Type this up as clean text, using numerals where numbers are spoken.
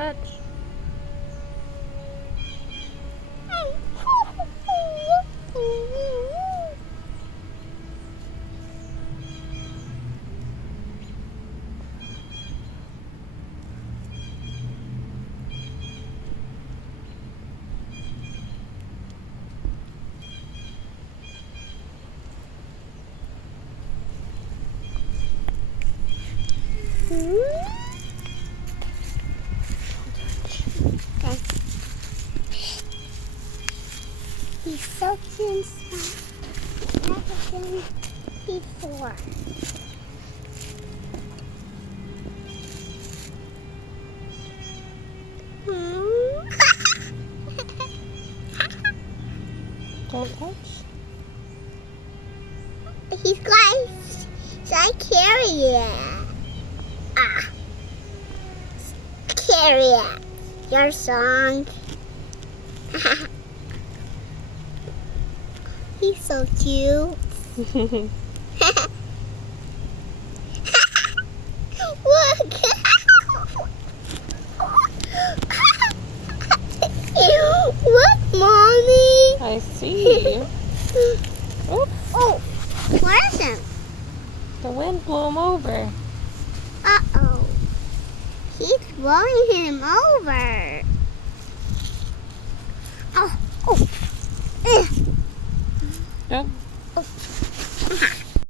touch. He's so cute and smart. Never been before. Don't touch. He's got. Should I carry it? Carry it. Your song. He's so cute. Look. Look, Mommy. I see. Oops. Oh, where's him? The wind blew him over. Uh-oh. He's blowing him over. Oh. Don't